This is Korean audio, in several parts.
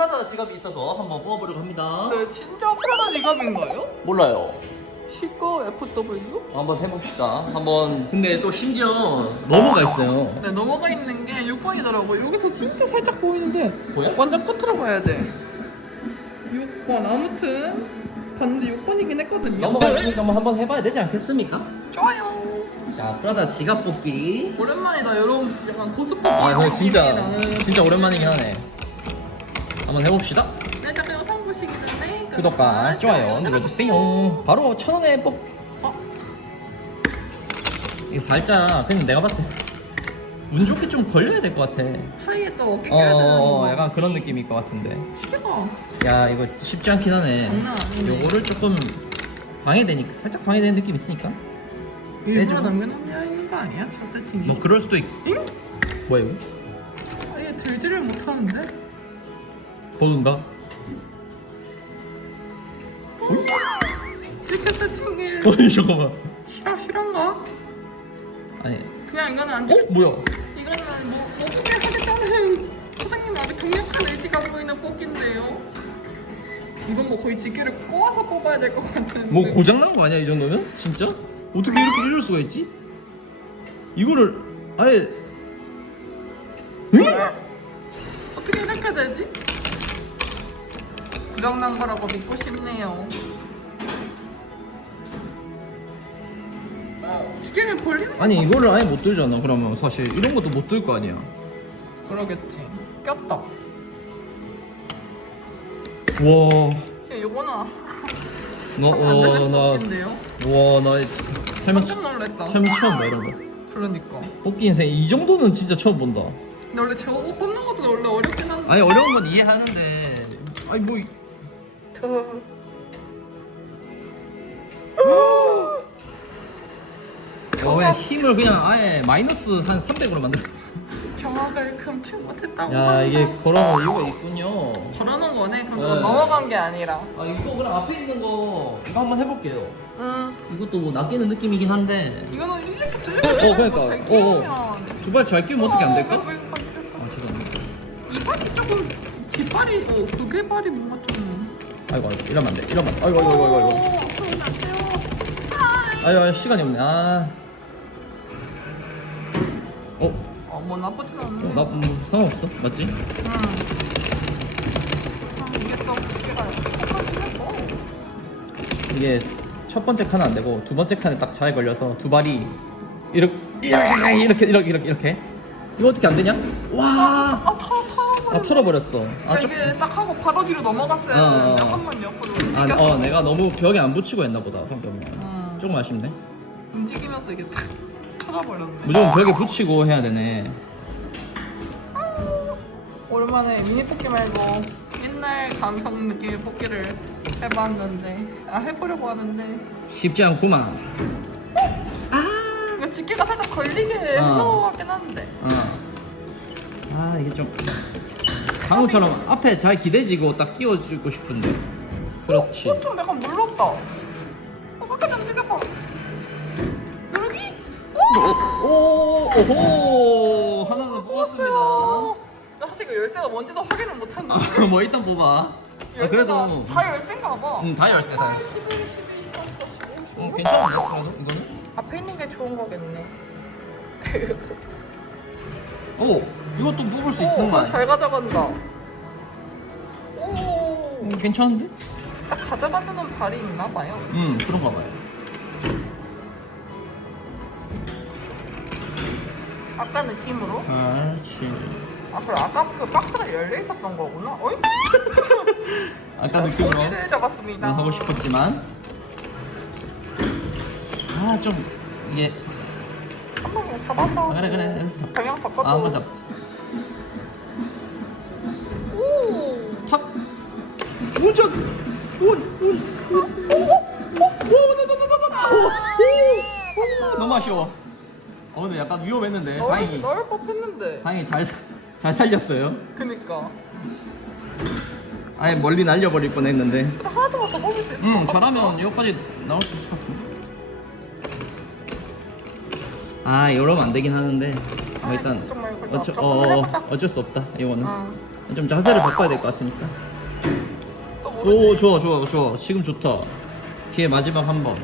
프라다 지갑이 있어서 한번 뽑아보려고 합니다. 네, 진짜 프라다 지갑인 거예요? 몰라요. 시꺼 FW? 한번 해봅시다. 한번 근데 또 심지어 넘어가 있어요. 네, 넘어가 있는 게 6번이더라고 여기서 진짜 살짝 보이는데 뭐야? 완전 끝으로 가야 돼. 6번 아무튼 봤는데 6번이긴 했거든요. 넘어가 있으니까 한번 해봐야 되지 않겠습니까? 좋아요. 자, 프라다 지갑 뽑기. 오랜만이다, 여러분. 약간 코스프레. 아, 진짜 진짜 오랜만이긴 하네. 한번 해봅시다. 내가 배워 성보시기 전에 구독과 좋아요 눌러주세요. 바로 천 원에 뽑. 어? 이게 살짝 그냥 내가 봤을 때 운 좋게 좀 걸려야 될 것 같아. 사이에 또 어깨 어, 어, 어, 껴야 되는 거. 약간 그런 느낌일 것 같은데. 시켜. 야 이거 쉽지 않긴 하네. 장난 아니네. 요거를 조금 방해되니까 살짝 방해되는 느낌 있으니까. 일부러 남겨놓는 거 아니야? 첫 세팅이. 뭐 그럴 수도 있. 응? 뭐야 이거? 아예 들지를 못하는데. 보는가? 들켰어 친일 어이 잠깐만 싫어 싫은가? 아니 그냥 이거는 안 찍... 어? 뭐야? 이거는 뭐, 뭐 포기하겠다는 사장님 아주 강력한 의지가 보이는 뽑기인데요 이건 뭐 거의 지게를 꼬아서 뽑아야 될 것 같은. 뭐 고장난 거 아니야 이 정도면? 진짜? 어떻게 이렇게 이럴 수가 있지? 이거를 아예 응? 어떻게 이렇게 되지? 고장난 거라고 믿고 싶네요. 시계를 벌리는 아니 이거를 아예 못 들잖아 그러면 사실 이런 것도 못 들 거 아니야 그러겠지. 꼈다. 와나와나 야, 요거는 안 어, 되는 것인데요. 놀랐다. 살면 처음 봐 이런 그러니까. 뽑기 인생 이 정도는 진짜 처음 본다 근데 원래 제옷 뽑는 것도 원래 어렵긴 한데. 아니 어려운 건 이해하는데 아니 뭐 저. 너의 힘을 그냥 아예 마이너스 한 300으로 만들어. 경악을 금치 못했다고. 야 이게 걸어놓은 이유가 있군요. 걸어놓은 거네. 그럼 네. 넘어간 게 아니라. 아 이거 그럼 앞에 있는 거 이거 한번 해볼게요. 응. 이것도 뭐 낚이는 느낌이긴 한데 이거는 이렇게 들. 어, 그러니까. 어, 어. 두 발 잘 끼면 어떻게 안 될까? 어, 뭐, 뭐, 아, 죄송합니다. 이빨이 조금 뒷발이 어, 두 개발이 뭔가 좀 아이고 아이고 이러면 안돼 이러면 아이고 아이고 아이고 아이고 아이고 아이고 아이고 시간이 없네 아 어? 어, 어머 나쁘진 않네. 어, 나 음, 상관없어 맞지? 응. 음, 이게 첫 번째 칸은 안 되고 두 번째 칸에 딱 잘 걸려서 두 발이 이렇게 이렇게 이렇게 이렇게 이거 어떻게 안 되냐? 와 아파 아파. 아 털어버렸어. 아, 아, 좀, 이게 딱 하고 바로 뒤로 넘어갔어요. 어, 어 약간만 어. 옆으로 아, 움직였어. 어, 내가 너무 벽에 안 붙이고 했나 보다. 방금. 음. 어. 조금 아쉽네. 움직이면서 이게 탁 터져버렸네. 무조건 벽에 붙이고 해야 되네. 오랜만에 미니 뽑기 말고 옛날 감성 느낌의 뽑기를 해봤는데 아 해보려고 하는데 쉽지 않구만. 아, 이거 집게가 살짝 걸리게 해서 하긴 한데 어. 아 이게 좀 강우처럼 앞에 잘 기대지고 딱 끼워주고 싶은데 그렇지 꽃좀 약간 눌렀다. 어, 아까 전에 생각봐. 여기? 오! 오 오! 오! 하나는 뽑았습니다 뽑았어요. 나 사실 그 열쇠가 뭔지도 확인을 못했는데. 아, 뭐 일단 뽑아 아, 열쇠가 그래도 다 열쇠인가 봐. 응, 다 열쇠, 다 열쇠. 11, 12, 13, 14, 15, 16. 어, 괜찮은데 그래도 이거는? 앞에 있는 게 좋은 거겠네. 오 이것도 뽑을 수 있는 거야. 잘 가져간다. 오, 음, 괜찮은데? 딱 가져가주는 발이 있나 봐요. 음 그런가 봐요. 아까 느낌으로? 그렇지. 아, 그래, 아까 그 박스가 열려 있었던 거구나. 어이? 아까 느낌으로 네, 잡았습니다. 음, 하고 싶었지만 아 좀 이게 잡아서 그래 그래 여기서 바꿔도 아 한번 잡. 오! 탁 운전 너무 아쉬워 어 근데 약간 위험했는데 넓, 다행히 넓 법했는데 다행히 잘 잘 살렸어요 그니까 아예 멀리 날려버릴 뻔했는데 하나도 더 뽑을 수응 잘하면 여기까지 나올 수 있어 아, 이러면 안 되긴 하는데. 어, 일단 걱정 말고 그냥 어쩌, 조금 어, 어, 해보자. 어쩔 수 없다 이거는. 응. 좀 자세를 바꿔야 될 것 같으니까. 또 모르지. 오 좋아 좋아 좋아. 지금 좋다. 기회 마지막 한번.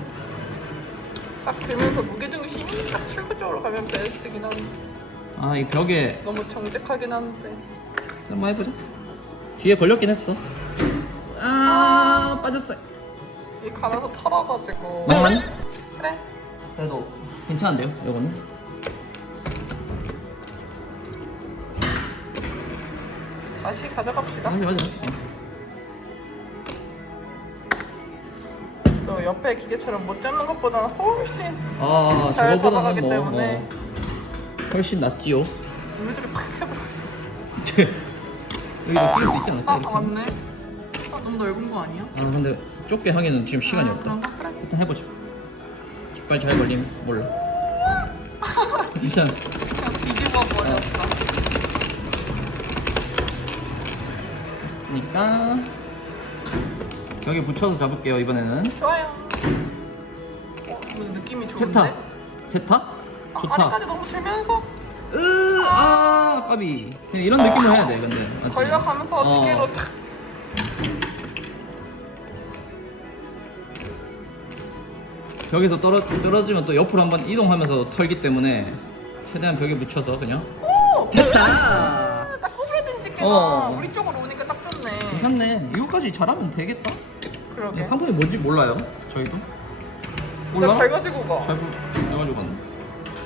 딱 들면서 무게중심이 딱 출구적으로 가면 베스트긴 한데. 아 이 벽에 너무 정직하긴 한데. 한번 해보자. 뒤에 걸렸긴 했어. 아 빠졌어. 이 가나서 털어가지고. 망망 그래. 그래도 괜찮은데요? 이거는? 다시 가져갑시다. 맞아 맞아 또 옆에 기계처럼 못 잡는 것보다는 훨씬 아 잘 저거보다는 잡아가기 뭐, 때문에. 뭐 훨씬 낫지요. 물들이 팍 해버렸어. 여기도 끼울 수 있지 않을까 아 이렇게? 맞네. 아 너무 넓은 거 아니야? 아 근데 좁게 하기에는 지금 시간이 아, 없다. 그런가? 그래. 일단 해보자 깃발 잘 걸리면 몰라. 괜찮아 그냥 뒤집어 버렸어 됐으니까. 여기 붙여서 잡을게요 이번에는. 좋아요. 어 느낌이 좋은데? 제타. 제타? 아, 좋다. 아래까지 너무 들면서? 으아 까비. 그냥 이런 느낌으로 해야 돼 근데. 맞지? 걸려가면서 어. 지게로 탁 벽에서 떨어, 떨어지면 또 옆으로 한번 이동하면서 털기 때문에 최대한 벽에 붙여서 그냥. 오! 됐다. 아, 딱 구부러진 집게가 어. 우리 쪽으로 오니까 딱 좋네. 괜찮네. 이거까지 잘하면 되겠다. 그러게. 상품이 뭔지 몰라요 저희도. 몰라? 잘 가지고 가. 잘 부- 해가지고 갔네.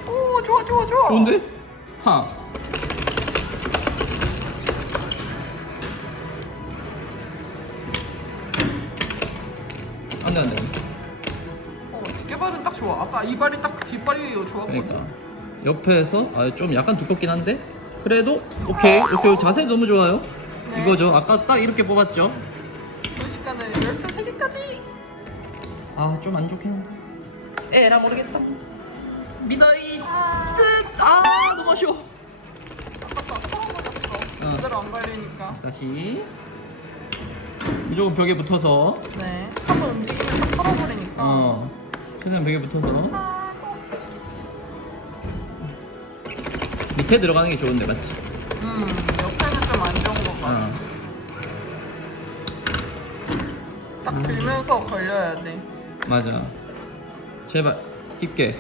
오 좋아 좋아 좋아. 좋은데? 타. 안돼 안돼 아 아까 이 발이 딱 뒷발이 좋았거든 그러니까. 옆에서 아, 좀 약간 두껍긴 한데? 그래도 오케이 오케이. 자세 너무 좋아요. 네. 이거죠. 아까 딱 이렇게 뽑았죠. 순식간에 열쇠 3개까지? 아 좀 안 좋긴 한데. 에라 모르겠다. 믿어이. 아. 아 너무 아쉬워. 아깝다. 처음 맞았어. 어. 제대로 안 걸리니까. 다시. 무조건 벽에 붙어서. 네 한 번 움직이면 딱 털어버리니까. 어 최대한 벽에 붙어서. 밑에 들어가는 게 좋은데 맞지? 음 옆에는 좀 안 좋은 것 같아 어. 딱 들면서 걸려야 돼 맞아 제발 깊게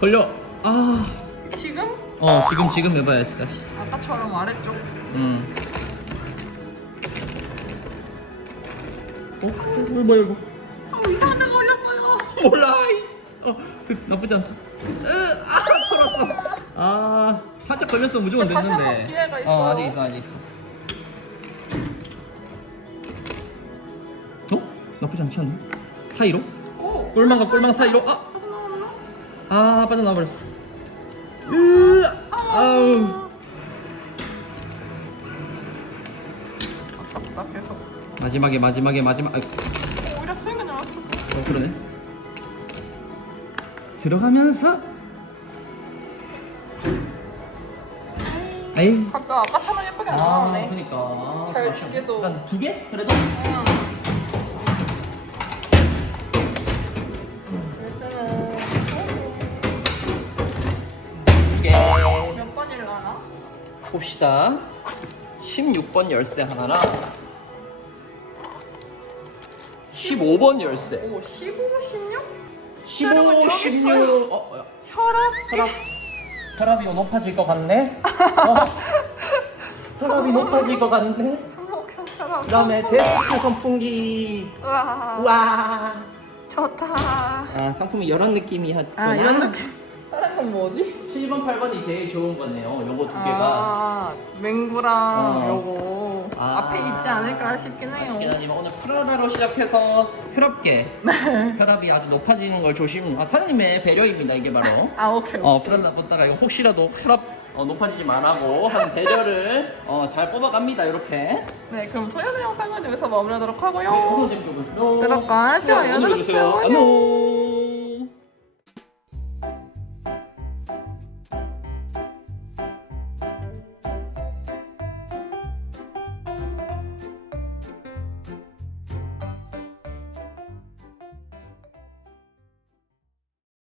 걸려 아 지금 어 지금 지금 해봐야지 다시 아까처럼 아래쪽 음. 어? 어 뭐야 이거 어 이상한 데가 걸렸어요 몰라. 이. 어 그, 나쁘지 않다. 으, 아 털었어. 아 살짝 걸렸으면 무조건 다시 됐는데. 기회가 어. 아직 있어 아직 있어. 어? 나쁘지 않지 않나? 사이로? 오 꿀망과 꿀망 사이로? 아! 아 빠져나와 버렸어. 으 아우. 아깝다 계속. 마지막에 마지막에 마지막 아, 오, 오히려 스윙이 나왔어. 어 그러네 들어가면서 에이 아까 아까처럼 예쁘게 안 나오네 그러니까 잘 다시 두 개도. 일단 두 개? 그래도? 두개 몇 번일라나? 봅시다 16번 열쇠 하나랑 15번 열쇠 오 15, 16? 15, 혈압은 여기 16 있어요. 어, 어, 혈압? 혈압. 혈압이 높아질 것 같네? 어? 혈압이 높아질 것 같네? 손목형 혈압. 그 다음에 데스크 선풍기. 우와. 우와. 좋다. 아 상품이 이런 느낌이 하아 이런 느낌. 다른 건 뭐지? 7번 8번이 제일 좋은 거네요 요거 두 개가. 아 맹구랑 어. 요거 아. 앞에 있지 않을까 싶긴 아쉽긴 해요 하지만 오늘 프라다로 시작해서 혈압계 혈압이 아주 높아지는 걸 조심. 아 사장님의 배려입니다 이게 바로. 아 오케이 어 프라다 뽑다가 이거 혹시라도 혈압 어, 높아지지 말라고 하는 배려를 어, 잘 뽑아갑니다 이렇게. 네 그럼 토요일 영상은 여기서 마무리하도록 하고요. 네, 어서 재밌게 보세요 구독과 좋아요 눌러주세요. 눌러주세요. 안녕